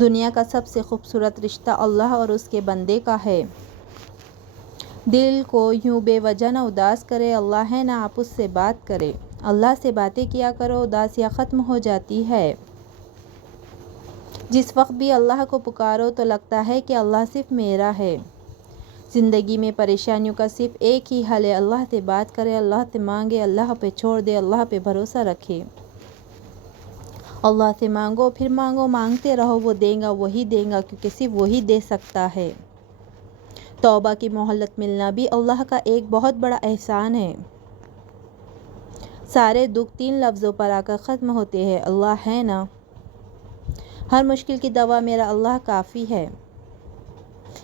دنیا کا سب سے خوبصورت رشتہ اللہ اور اس کے بندے کا ہے۔ دل کو یوں بے وجہ نہ اداس کرے، اللہ ہے نہ آپ اس سے بات کرے۔ اللہ سے باتیں کیا کرو، اداسیاں ختم ہو جاتی ہے۔ جس وقت بھی اللہ کو پکارو تو لگتا ہے کہ اللہ صرف میرا ہے۔ زندگی میں پریشانیوں کا صرف ایک ہی حل ہے، اللہ سے بات کرے، اللہ سے مانگے، اللہ پہ چھوڑ دے، اللہ پہ بھروسہ رکھے۔ اللہ سے مانگو، پھر مانگو، مانگتے رہو، وہ دے گا، وہی دے گا، کیونکہ صرف وہی دے سکتا ہے۔ توبہ کی مہلت ملنا بھی اللہ کا ایک بہت بڑا احسان ہے۔ سارے دکھ 3 لفظوں پر آ کر ختم ہوتے ہیں، اللہ ہے نا۔ ہر مشکل کی دوا میرا اللہ کافی ہے۔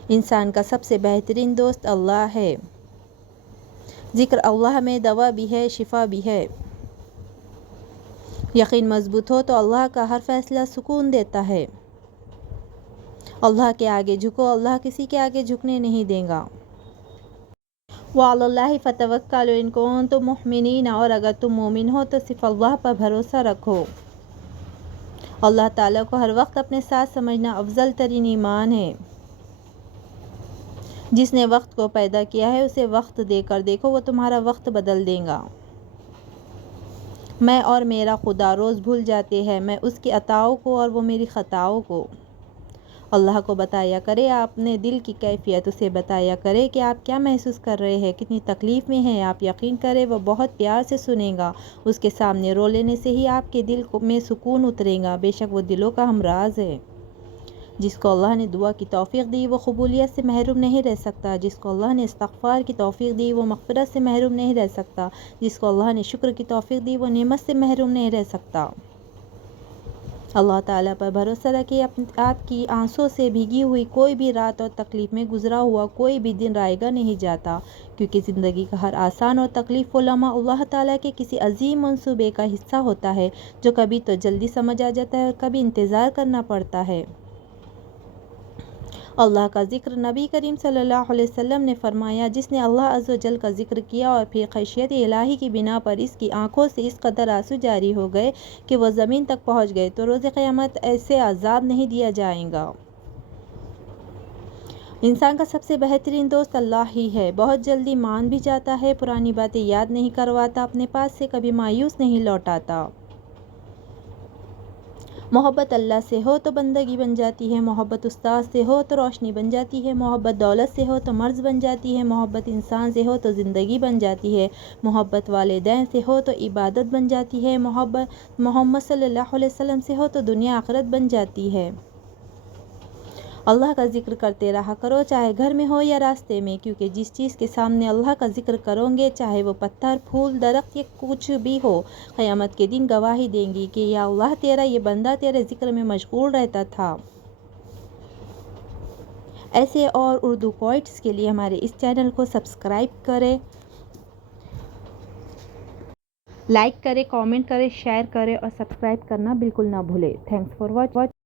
انسان کا سب سے بہترین دوست اللہ ہے۔ ذکر اللہ میں دوا بھی ہے، شفا بھی ہے۔ یقین مضبوط ہو تو اللہ کا ہر فیصلہ سکون دیتا ہے۔ اللہ کے آگے جھکو، اللہ کسی کے آگے جھکنے نہیں دے گا۔ وَعَلَى اللَّهِ فَتَوَكَّلُوا إِن كُنتُم مُؤْمِنِينَ، اور اگر تم مومن ہو تو صرف اللہ پر بھروسہ رکھو۔ اللہ تعالیٰ کو ہر وقت اپنے ساتھ سمجھنا افضل ترین ایمان ہے۔ جس نے وقت کو پیدا کیا ہے اسے وقت دے کر دیکھو، وہ تمہارا وقت بدل دے گا۔ میں اور میرا خدا روز بھول جاتے ہیں، میں اس کی عطاؤں کو اور وہ میری خطاؤں کو۔ اللہ کو بتایا کرے اپنے دل کی کیفیت، اسے بتایا کرے کہ آپ کیا محسوس کر رہے ہیں، کتنی تکلیف میں ہیں آپ۔ یقین کرے وہ بہت پیار سے سنے گا۔ اس کے سامنے رو لینے سے ہی آپ کے دل میں سکون اترے گا۔ بے شک وہ دلوں کا ہمراز ہے۔ جس کو اللہ نے دعا کی توفیق دی وہ قبولیت سے محروم نہیں رہ سکتا۔ جس کو اللہ نے استغفار کی توفیق دی وہ مغفرت سے محروم نہیں رہ سکتا۔ جس کو اللہ نے شکر کی توفیق دی وہ نعمت سے محروم نہیں رہ سکتا۔ اللہ تعالیٰ پر بھروسہ رکھے، آپ کی آنسوں سے بھیگی ہوئی کوئی بھی رات اور تکلیف میں گزرا ہوا کوئی بھی دن رائے گا نہیں جاتا، کیونکہ زندگی کا ہر آسان اور تکلیف والا لمحہ اللہ تعالیٰ کے کسی عظیم منصوبے کا حصہ ہوتا ہے، جو کبھی تو جلدی سمجھ آ جاتا ہے اور کبھی انتظار کرنا پڑتا ہے۔ اللہ کا ذکر نبی کریم صلی اللہ علیہ وسلم نے فرمایا، جس نے اللہ عز و جل کا ذکر کیا اور پھر خشیت الہی کی بنا پر اس کی آنکھوں سے اس قدر آنسو جاری ہو گئے کہ وہ زمین تک پہنچ گئے، تو روز قیامت ایسے عذاب نہیں دیا جائے گا۔ انسان کا سب سے بہترین دوست اللہ ہی ہے۔ بہت جلدی مان بھی جاتا ہے، پرانی باتیں یاد نہیں کرواتا، اپنے پاس سے کبھی مایوس نہیں لوٹاتا۔ محبت اللہ سے ہو تو بندگی بن جاتی ہے، محبت استاد سے ہو تو روشنی بن جاتی ہے، محبت دولت سے ہو تو مرض بن جاتی ہے، محبت انسان سے ہو تو زندگی بن جاتی ہے، محبت والدین سے ہو تو عبادت بن جاتی ہے، محبت محمد صلی اللہ علیہ وسلم سے ہو تو دنیا آخرت بن جاتی ہے۔ اللہ کا ذکر کرتے رہا کرو، چاہے گھر میں ہو یا راستے میں، کیونکہ جس چیز کے سامنے اللہ کا ذکر کرو گے، چاہے وہ پتھر، پھول، درخت یا کچھ بھی ہو، قیامت کے دن گواہی دیں گی کہ یا اللہ تیرا یہ بندہ تیرے ذکر میں مشغول رہتا تھا۔ ایسے اور اردو کوئٹس کے لیے ہمارے اس چینل کو سبسکرائب کریں، لائک کریں، کامنٹ کریں، شیئر کریں اور سبسکرائب کرنا بالکل نہ بھولیں۔ Thanks for watching.